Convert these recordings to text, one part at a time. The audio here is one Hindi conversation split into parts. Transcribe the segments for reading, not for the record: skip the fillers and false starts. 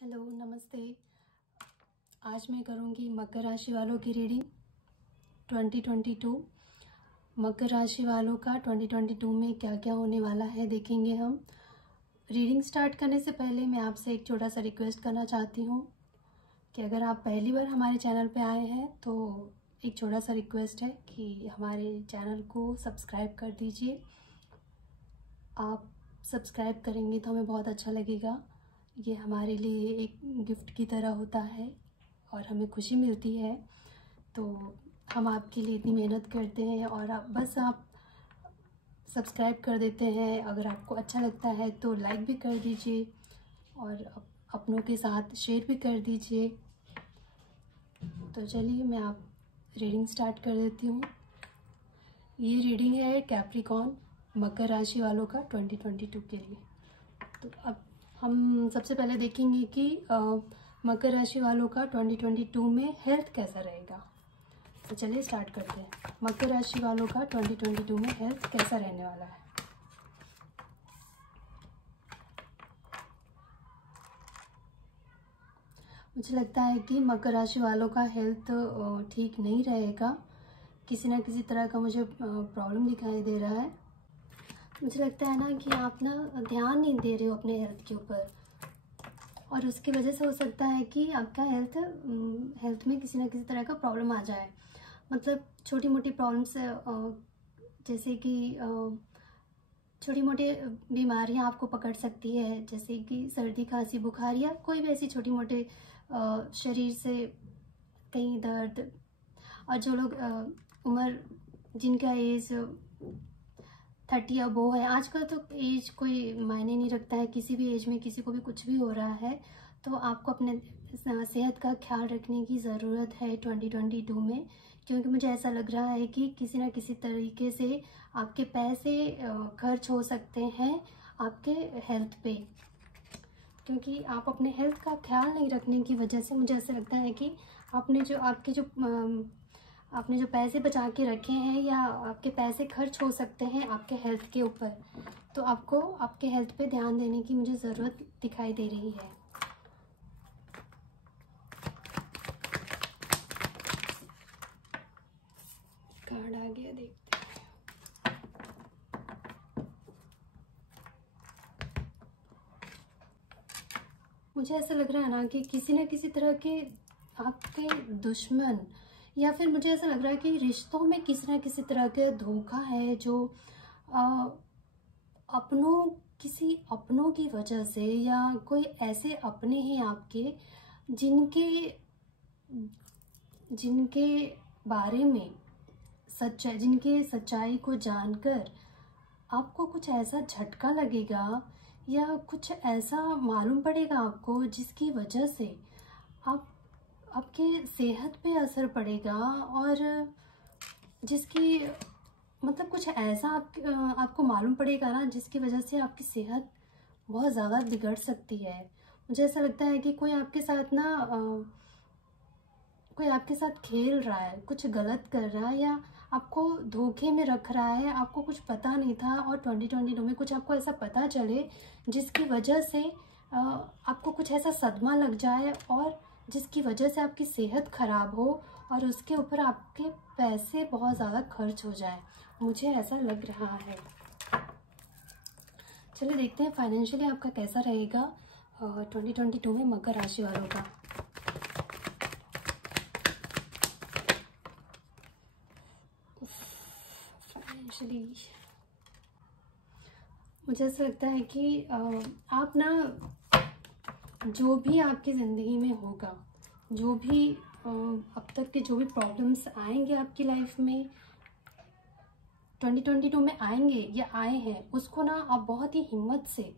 हेलो नमस्ते। आज मैं करूँगी मकर राशि वालों की रीडिंग 2022। मकर राशि वालों का 2022 में क्या क्या होने वाला है देखेंगे हम। रीडिंग स्टार्ट करने से पहले मैं आपसे एक छोटा सा रिक्वेस्ट करना चाहती हूँ कि अगर आप पहली बार हमारे चैनल पे आए हैं तो एक छोटा सा रिक्वेस्ट है कि हमारे चैनल को सब्सक्राइब कर दीजिए। आप सब्सक्राइब करेंगे तो हमें बहुत अच्छा लगेगा। ये हमारे लिए एक गिफ्ट की तरह होता है और हमें खुशी मिलती है। तो हम आपके लिए इतनी मेहनत करते हैं और आप सब्सक्राइब कर देते हैं। अगर आपको अच्छा लगता है तो लाइक भी कर दीजिए और अपनों के साथ शेयर भी कर दीजिए। तो चलिए मैं आप रीडिंग स्टार्ट कर देती हूँ। ये रीडिंग है कैप्रिकॉर्न मकर राशि वालों का 2022 के लिए। तो अब हम सबसे पहले देखेंगे कि मकर राशि वालों का 2022 में हेल्थ कैसा रहेगा। तो चलिए स्टार्ट करते हैं। मकर राशि वालों का 2022 में हेल्थ कैसा रहने वाला है। मुझे लगता है कि मकर राशि वालों का हेल्थ ठीक नहीं रहेगा। किसी ना किसी तरह का मुझे प्रॉब्लम दिखाई दे रहा है। मुझे लगता है ना कि आप ना ध्यान नहीं दे रहे हो अपने हेल्थ के ऊपर और उसकी वजह से हो सकता है कि आपका हेल्थ में किसी ना किसी तरह का प्रॉब्लम आ जाए। मतलब छोटी मोटी प्रॉब्लम्स जैसे कि छोटी मोटी बीमारियां आपको पकड़ सकती है, जैसे कि सर्दी खांसी बुखार या कोई भी ऐसी छोटी मोटे शरीर से कहीं दर्द। और जो लोग उम्र जिनका एज 30 अबोव है, आजकल तो एज कोई मायने नहीं रखता है, किसी भी एज में किसी को भी कुछ भी हो रहा है। तो आपको अपने सेहत का ख्याल रखने की ज़रूरत है 2022 में, क्योंकि मुझे ऐसा लग रहा है कि किसी ना किसी तरीके से आपके पैसे खर्च हो सकते हैं आपके हेल्थ पे, क्योंकि आप अपने हेल्थ का ख्याल नहीं रखने की वजह से मुझे ऐसा लगता है कि आपने जो पैसे बचा के रखे हैं या आपके पैसे खर्च हो सकते हैं आपके हेल्थ के ऊपर। तो आपको आपके हेल्थ पे ध्यान देने की मुझे ज़रूरत दिखाई दे रही है। कार्ड आ गया, देखते हैं। मुझे ऐसा लग रहा है ना कि किसी न किसी तरह के आपके दुश्मन, या फिर मुझे ऐसा लग रहा है कि रिश्तों में किसी न किसी तरह का धोखा है जो किसी अपनों की वजह से, या कोई ऐसे अपने हैं आपके जिनके बारे में जिनके सच्चाई को जानकर आपको कुछ ऐसा झटका लगेगा या कुछ ऐसा मालूम पड़ेगा आपको जिसकी वजह से आपके सेहत पे असर पड़ेगा, और जिसकी मतलब कुछ ऐसा आपको मालूम पड़ेगा ना जिसकी वजह से आपकी सेहत बहुत ज़्यादा बिगड़ सकती है। मुझे ऐसा लगता है कि कोई आपके साथ खेल रहा है, कुछ गलत कर रहा है या आपको धोखे में रख रहा है। आपको कुछ पता नहीं था और 2022 में कुछ आपको ऐसा पता चले जिसकी वजह से आपको कुछ ऐसा सदमा लग जाए और जिसकी वजह से आपकी सेहत खराब हो और उसके ऊपर आपके पैसे बहुत ज़्यादा खर्च हो जाए। मुझे ऐसा लग रहा है। चलिए देखते हैं फाइनेंशियली आपका कैसा रहेगा 2022 में मकर राशि वालों का। फाइनेंशियली मुझे ऐसा लगता है कि आप ना जो भी आपकी ज़िंदगी में होगा, जो भी अब तक के जो भी प्रॉब्लम्स आएंगे आपकी लाइफ में 2022 में आएंगे या आए हैं, उसको ना आप बहुत ही हिम्मत से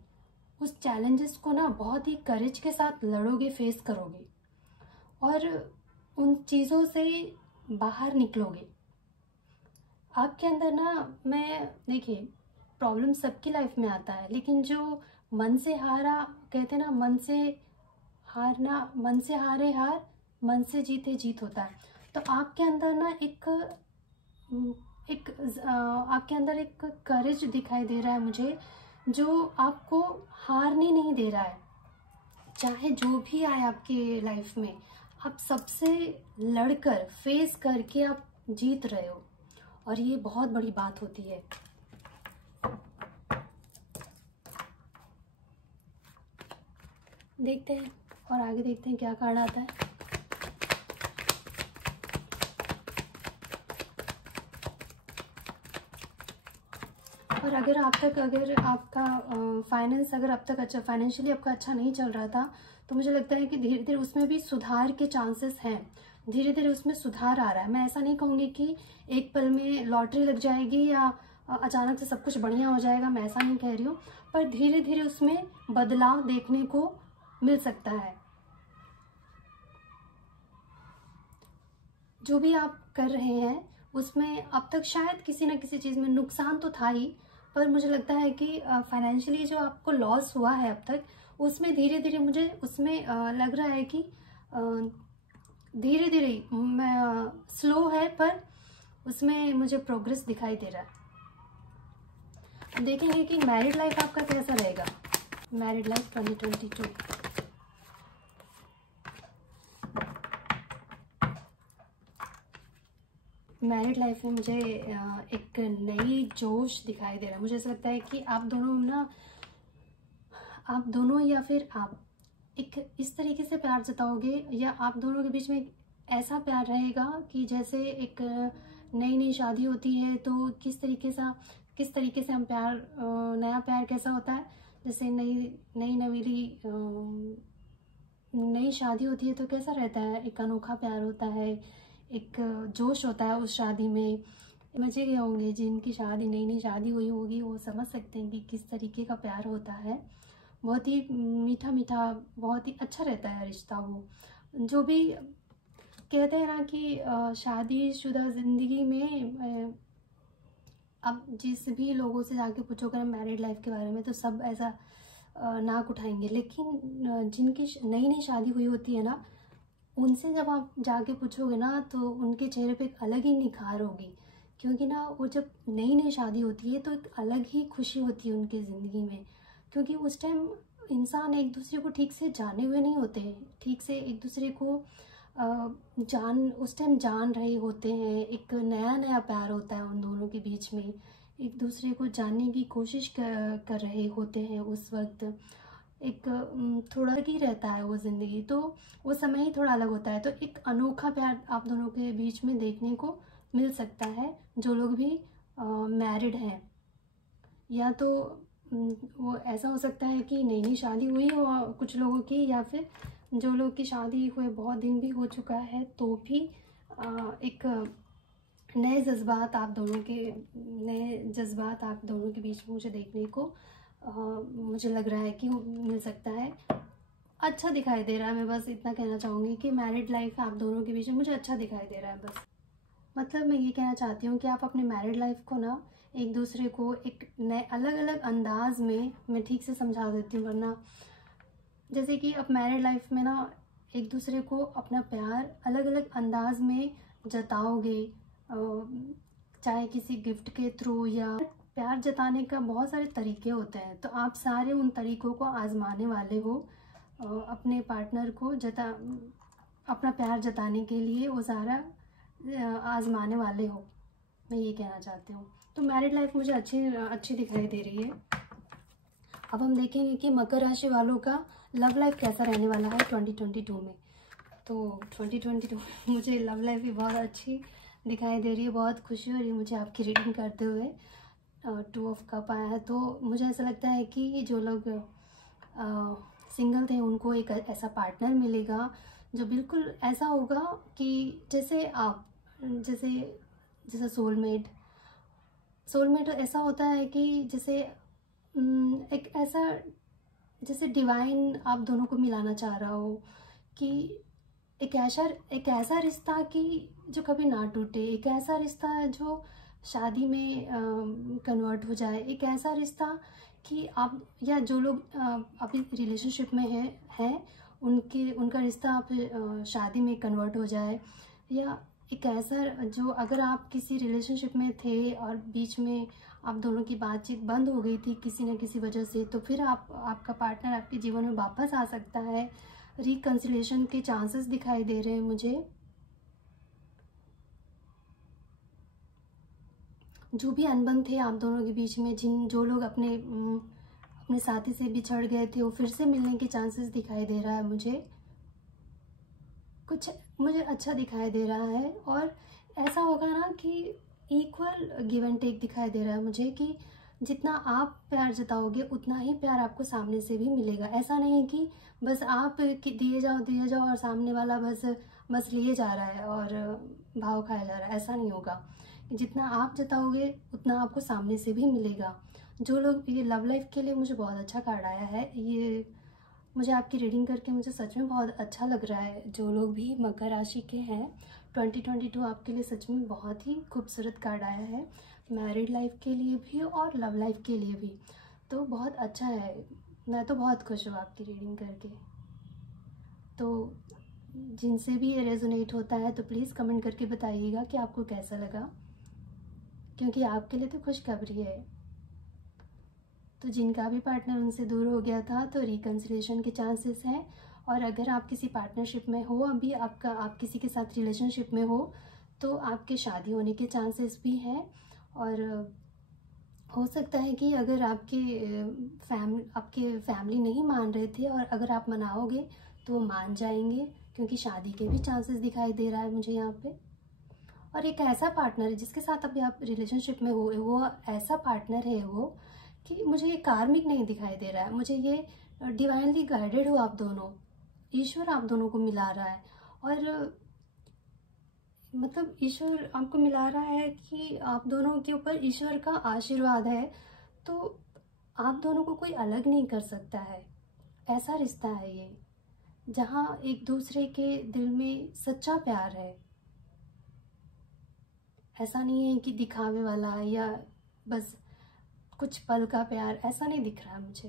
उस चैलेंजेस को ना बहुत ही करेज के साथ लड़ोगे, फेस करोगे और उन चीज़ों से बाहर निकलोगे। आपके अंदर ना, देखिए प्रॉब्लम सबकी लाइफ में आता है, लेकिन जो मन से हारा, कहते हैं ना मन से हारे हार, मन से जीते जीत होता है। तो आपके अंदर ना आपके अंदर एक करेज दिखाई दे रहा है मुझे, जो आपको हारने नहीं दे रहा है। चाहे जो भी आए आपके लाइफ में, आप सबसे लड़कर फेस करके आप जीत रहे हो, और ये बहुत बड़ी बात होती है। देखते हैं और आगे देखते हैं क्या कार्ड आता है। और अगर आपका फाइनेंस अगर अब तक अच्छा, फाइनेंशियली आपका अच्छा नहीं चल रहा था, तो मुझे लगता है कि धीरे धीरे उसमें भी सुधार के चांसेस हैं। धीरे धीरे उसमें सुधार आ रहा है। मैं ऐसा नहीं कहूँगी कि एक पल में लॉटरी लग जाएगी या अचानक से सब कुछ बढ़िया हो जाएगा, मैं ऐसा नहीं कह रही हूँ, पर धीरे धीरे उसमें बदलाव देखने को मिल सकता है। जो भी आप कर रहे हैं उसमें अब तक शायद किसी न किसी चीज़ में नुकसान तो था ही, पर मुझे लगता है कि फाइनेंशियली जो आपको लॉस हुआ है अब तक, उसमें धीरे धीरे मुझे उसमें लग रहा है कि धीरे धीरे स्लो है, पर उसमें मुझे प्रोग्रेस दिखाई दे रहा है। देखेंगे कि मैरिड लाइफ आपका कैसा रहेगा। Married life 2022। मैरिड लाइफ में मुझे एक नई जोश दिखाई दे रहा है। मुझे ऐसा लगता है कि आप दोनों या फिर आप एक इस तरीके से प्यार जताओगे, या आप दोनों के बीच में ऐसा प्यार रहेगा कि जैसे एक नई शादी होती है तो किस तरीके से हम प्यार, नया प्यार कैसा होता है, जैसे नई शादी होती है तो कैसा रहता है, एक अनोखा प्यार होता है, एक जोश होता है उस शादी में। मजे गए होंगे, जिनकी नई शादी हुई होगी वो समझ सकते हैं कि किस तरीके का प्यार होता है। बहुत ही मीठा मीठा, बहुत ही अच्छा रहता है रिश्ता। वो जो भी कहते हैं ना कि शादीशुदा ज़िंदगी में अब जिस भी लोगों से जाके पूछोगे मैरिड लाइफ के बारे में, तो सब ऐसा नाक उठाएंगे, लेकिन जिनकी नई शादी हुई होती है ना, उनसे जब आप जाके पूछोगे ना, तो उनके चेहरे पे एक अलग ही निखार होगी। क्योंकि ना वो जब नई शादी होती है तो एक अलग ही खुशी होती है उनकी ज़िंदगी में, क्योंकि उस टाइम इंसान एक दूसरे को ठीक से जाने हुए नहीं होते हैं, ठीक से एक दूसरे को उस टाइम जान रहे होते हैं। एक नया प्यार होता है उन दोनों के बीच में, एक दूसरे को जानने की कोशिश कर रहे होते हैं उस वक्त। एक थोड़ा ही रहता है वो ज़िंदगी, तो वो समय ही थोड़ा अलग होता है। तो एक अनोखा प्यार आप दोनों के बीच में देखने को मिल सकता है। जो लोग भी मैरिड हैं, या तो वो ऐसा हो सकता है कि नई शादी हुई हो कुछ लोगों की, या फिर जो लोग की शादी हुए बहुत दिन भी हो चुका है, तो भी एक नए जज्बात आप दोनों के बीच में मुझे देखने को मुझे लग रहा है कि मिल सकता है। अच्छा दिखाई दे रहा है। मैं बस इतना कहना चाहूँगी कि मैरिड लाइफ आप दोनों के बीच में मुझे अच्छा दिखाई दे रहा है। बस मतलब मैं ये कहना चाहती हूँ कि आप अपने मैरिड लाइफ को ना एक दूसरे को एक नए अलग अलग अंदाज में, मैं ठीक से समझा देती हूँ, वरना जैसे कि आप मैरिड लाइफ में ना एक दूसरे को अपना प्यार अलग अलग अंदाज में जताओगे, चाहे किसी गिफ्ट के थ्रू, या प्यार जताने का बहुत सारे तरीके होते हैं। तो आप सारे उन तरीकों को आजमाने वाले हो, अपने पार्टनर को अपना प्यार जताने के लिए वो सारा आजमाने वाले हो, मैं ये कहना चाहती हूँ। तो मैरिड लाइफ मुझे अच्छी दिखाई दे रही है। अब हम देखेंगे कि मकर राशि वालों का लव लाइफ कैसा रहने वाला है 2022 में। तो 2022 में मुझे लव लाइफ भी बहुत अच्छी दिखाई दे रही है। बहुत खुशी हो रही है मुझे आपकी रीडिंग करते हुए। 2 ऑफ कप आया है, तो मुझे ऐसा लगता है कि जो लोग सिंगल थे उनको एक ऐसा पार्टनर मिलेगा जो बिल्कुल ऐसा होगा कि जैसे सोलमेट ऐसा होता है कि जैसे एक ऐसा, जैसे डिवाइन आप दोनों को मिलाना चाह रहा हो, कि एक ऐसा रिश्ता कि जो कभी ना टूटे, एक ऐसा रिश्ता जो शादी में कन्वर्ट हो जाए, एक ऐसा रिश्ता कि आप या जो लोग अभी रिलेशनशिप में हैं उनका रिश्ता फिर शादी में कन्वर्ट हो जाए, या एक ऐसा जो अगर आप किसी रिलेशनशिप में थे और बीच में आप दोनों की बातचीत बंद हो गई थी किसी न किसी वजह से, तो फिर आपका पार्टनर आपके जीवन में वापस आ सकता है। रिकंसिलिएशन के चांसेस दिखाई दे रहे हैं मुझे। जो भी अनबन थे आप दोनों के बीच में, जो लोग अपने साथी से बिछड़ गए थे, वो फिर से मिलने के चांसेस दिखाई दे रहा है मुझे। कुछ मुझे अच्छा दिखाई दे रहा है, और ऐसा होगा ना कि इक्वल गिव एंड टेक दिखाई दे रहा है मुझे, कि जितना आप प्यार जताओगे उतना ही प्यार आपको सामने से भी मिलेगा। ऐसा नहीं है कि बस आप दिए जाओ और सामने वाला बस लिए जा रहा है और भाव खाया जा रहा है। ऐसा नहीं होगा। जितना आप जताओगे उतना आपको सामने से भी मिलेगा। जो लोग, ये लव लाइफ के लिए मुझे बहुत अच्छा कार्ड आया है। ये मुझे आपकी रीडिंग करके मुझे सच में बहुत अच्छा लग रहा है। जो लोग भी मकर राशि के हैं, 2022 आपके लिए सच में बहुत ही खूबसूरत कार्ड आया है, मैरिड लाइफ के लिए भी और लव लाइफ के लिए भी। तो बहुत अच्छा है। मैं तो बहुत खुश हूँ आपकी रीडिंग करके। तो जिनसे भी ये रेजोनेट होता है तो प्लीज़ कमेंट करके बताइएगा कि आपको कैसा लगा, क्योंकि आपके लिए तो खुशखबरी है। तो जिनका भी पार्टनर उनसे दूर हो गया था तो रिकंसिलिएशन के चांसेस हैं। और अगर आप किसी पार्टनरशिप में हो, अभी आप किसी के साथ रिलेशनशिप में हो, तो आपके शादी होने के चांसेस भी हैं। और हो सकता है कि अगर आपके फैमिली नहीं मान रहे थे और अगर आप मनाओगे तो वो मान जाएंगे, क्योंकि शादी के भी चांसेस दिखाई दे रहा है मुझे यहाँ पे। और एक ऐसा पार्टनर है जिसके साथ अभी आप रिलेशनशिप में हो, वो ऐसा पार्टनर है वो कि मुझे ये कार्मिक नहीं दिखाई दे रहा है, मुझे ये डिवाइनली गाइडेड हो आप दोनों। ईश्वर आप दोनों को मिला रहा है, और मतलब ईश्वर आपको मिला रहा है कि आप दोनों के ऊपर ईश्वर का आशीर्वाद है। तो आप दोनों को कोई अलग नहीं कर सकता है। ऐसा रिश्ता है ये, जहाँ एक दूसरे के दिल में सच्चा प्यार है। ऐसा नहीं है कि दिखावे वाला या बस कुछ पल का प्यार, ऐसा नहीं दिख रहा है मुझे।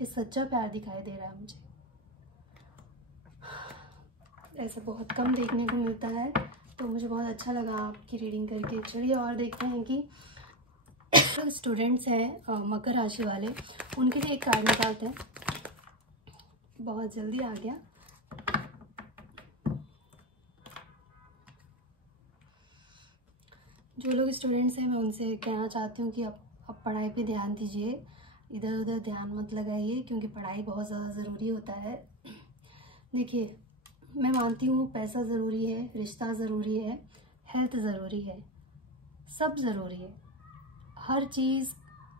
ये सच्चा प्यार दिखाई दे रहा है मुझे। ऐसा बहुत कम देखने को मिलता है, तो मुझे बहुत अच्छा लगा आपकी रीडिंग करके। चलिए और देखते हैं कि स्टूडेंट्स हैं मकर राशि वाले, उनके लिए एक कार्ड निकालते हैं। बहुत जल्दी आ गया। जो लोग स्टूडेंट्स हैं, मैं उनसे कहना चाहती हूँ कि अब पढ़ाई पे ध्यान दीजिए, इधर उधर ध्यान मत लगाइए, क्योंकि पढ़ाई बहुत ज़्यादा ज़रूरी होता है। देखिए, मैं मानती हूँ पैसा ज़रूरी है, रिश्ता ज़रूरी है, हेल्थ ज़रूरी है, सब ज़रूरी है। हर चीज़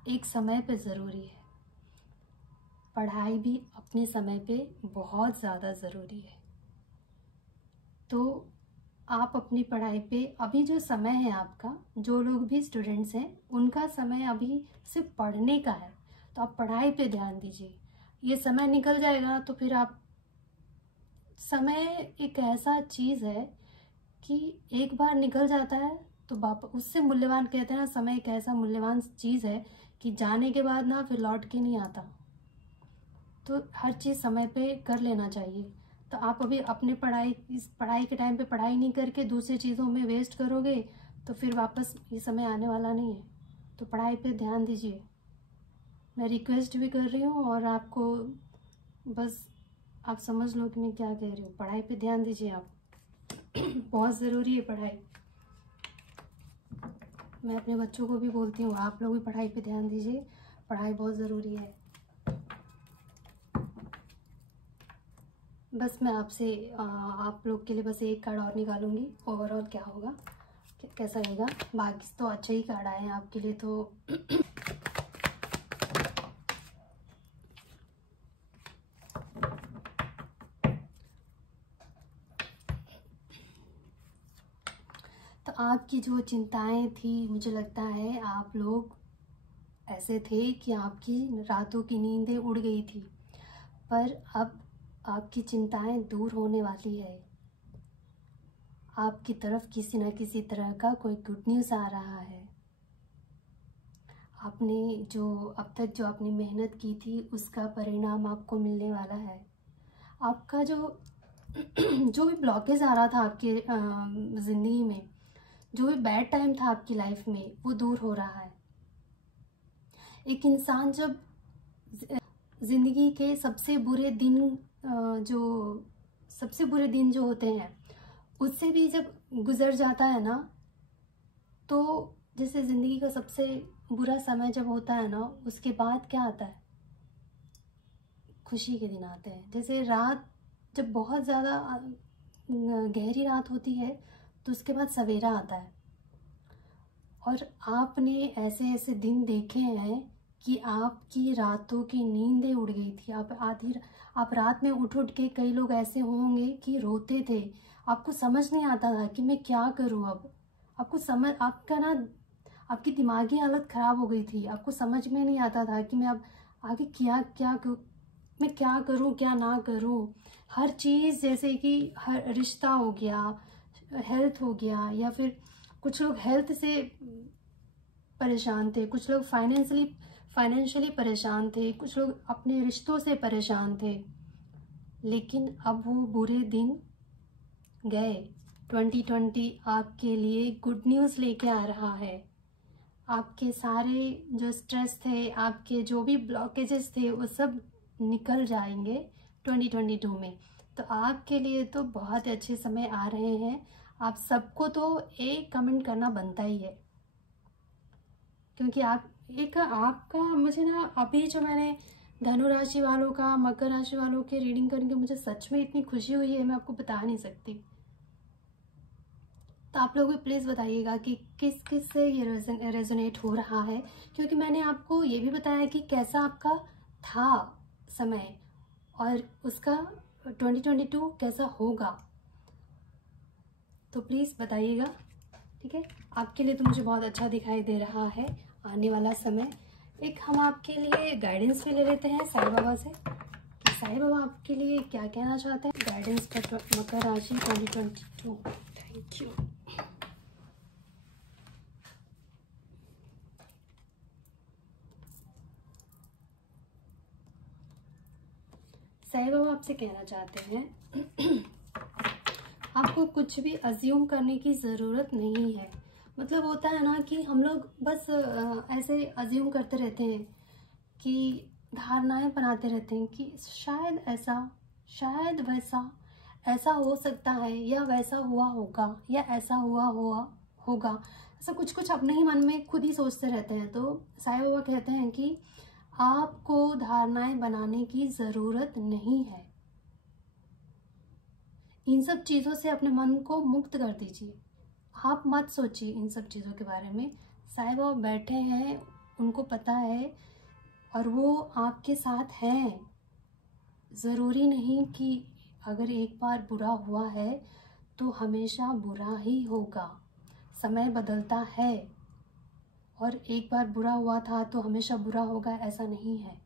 एक समय पे ज़रूरी है। पढ़ाई भी अपने समय पे बहुत ज़्यादा ज़रूरी है। तो आप अपनी पढ़ाई पे, अभी जो समय है आपका, जो लोग भी स्टूडेंट्स हैं उनका समय अभी सिर्फ पढ़ने का है, तो आप पढ़ाई पे ध्यान दीजिए। ये समय निकल जाएगा तो फिर आप, समय एक ऐसा चीज़ है कि एक बार निकल जाता है तो वापस उससे मूल्यवान, कहते हैं ना, समय एक ऐसा मूल्यवान चीज़ है कि जाने के बाद ना फिर लौट के नहीं आता। तो हर चीज़ समय पे कर लेना चाहिए। तो आप अभी अपने इस पढ़ाई के टाइम पे पढ़ाई नहीं करके दूसरी चीज़ों में वेस्ट करोगे तो फिर वापस ये समय आने वाला नहीं है। तो पढ़ाई पे ध्यान दीजिए। मैं रिक्वेस्ट भी कर रही हूँ, और आपको बस आप समझ लो कि मैं क्या कह रही हूँ। पढ़ाई पे ध्यान दीजिए आप। बहुत ज़रूरी है पढ़ाई। मैं अपने बच्चों को भी बोलती हूँ, आप लोग भी पढ़ाई पे ध्यान दीजिए, पढ़ाई बहुत ज़रूरी है। बस मैं आपसे आप लोग के लिए बस एक कार्ड और निकालूंगी, ओवरऑल क्या होगा, कैसा रहेगा। बाकी तो अच्छे ही कार्ड आए हैं आपके लिए। तो आपकी जो चिंताएं थी, मुझे लगता है आप लोग ऐसे थे कि आपकी रातों की नींदें उड़ गई थी, पर अब आपकी चिंताएं दूर होने वाली है। आपकी तरफ किसी न किसी तरह का कोई गुड न्यूज़ आ रहा है। आपने अब तक जो आपने मेहनत की थी उसका परिणाम आपको मिलने वाला है। आपका जो भी ब्लॉकेज आ रहा था आपके ज़िंदगी में, जो भी बैड टाइम था आपकी लाइफ में, वो दूर हो रहा है। एक इंसान जब जिंदगी के सबसे बुरे दिन जो होते हैं उससे भी जब गुजर जाता है ना, तो जैसे जिंदगी का सबसे बुरा समय जब होता है ना, उसके बाद क्या आता है? खुशी के दिन आते हैं। जैसे रात जब बहुत ज़्यादा गहरी रात होती है तो उसके बाद सवेरा आता है। और आपने ऐसे ऐसे दिन देखे हैं कि आपकी रातों की नींदें उड़ गई थी। आप रात में उठ के, कई लोग ऐसे होंगे कि रोते थे, आपको समझ नहीं आता था कि मैं क्या करूं अब। आपकी दिमागी हालत ख़राब हो गई थी, आपको समझ में नहीं आता था कि मैं अब आगे मैं क्या करूं क्या ना करूं। हर चीज़, जैसे कि हर रिश्ता हो गया, हेल्थ हो गया, या फिर कुछ लोग हेल्थ से परेशान थे, कुछ लोग फाइनेंशियली परेशान थे, कुछ लोग अपने रिश्तों से परेशान थे। लेकिन अब वो बुरे दिन गए। 2020 आपके लिए गुड न्यूज़ लेके आ रहा है। आपके सारे जो स्ट्रेस थे, आपके जो भी ब्लॉकेजेस थे, वो सब निकल जाएंगे 2022 में। तो आपके लिए तो बहुत अच्छे समय आ रहे हैं। आप सबको तो एक कमेंट करना बनता ही है, क्योंकि आपका मुझे ना, अभी जो मैंने धनु राशि वालों का, मकर राशि वालों के रीडिंग करके मुझे सच में इतनी खुशी हुई है, मैं आपको बता नहीं सकती। तो आप लोग भी प्लीज़ बताइएगा कि किस किस से ये रेजोनेट हो रहा है, क्योंकि मैंने आपको ये भी बताया कि कैसा आपका था समय और उसका 2022 कैसा होगा। तो प्लीज़ बताइएगा, ठीक है। आपके लिए तो मुझे बहुत अच्छा दिखाई दे रहा है आने वाला समय। एक हम आपके लिए गाइडेंस भी ले लेते हैं साईं बाबा से कि साईं बाबा आपके लिए क्या कहना चाहते हैं। गाइडेंस फॉर मकर राशि 2022। Thank you. साईं बाबा आपसे कहना चाहते हैं आपको कुछ भी अज्यूम करने की ज़रूरत नहीं है। मतलब होता है ना कि हम लोग बस ऐसे अज्यूम करते रहते हैं, कि धारणाएं बनाते रहते हैं कि शायद ऐसा, शायद वैसा, ऐसा हो सकता है, या वैसा हुआ होगा, या ऐसा होगा। ऐसा कुछ कुछ अपने ही मन में खुद ही सोचते रहते हैं। तो साईं बाबा कहते हैं कि आपको धारणाएं बनाने की ज़रूरत नहीं है। इन सब चीज़ों से अपने मन को मुक्त कर दीजिए। आप मत सोचिए इन सब चीज़ों के बारे में। साईं बाबा बैठे हैं, उनको पता है, और वो आपके साथ हैं। ज़रूरी नहीं कि अगर एक बार बुरा हुआ है तो हमेशा बुरा ही होगा। समय बदलता है, और एक बार बुरा हुआ था तो हमेशा बुरा होगा, ऐसा नहीं है।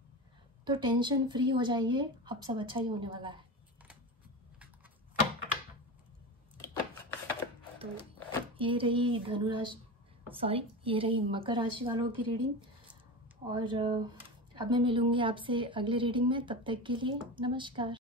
तो टेंशन फ्री हो जाइए, अब सब अच्छा ही होने वाला है। तो ये रही मकर राशि वालों की रीडिंग। और अब मैं मिलूँगी आपसे अगले रीडिंग में। तब तक के लिए नमस्कार।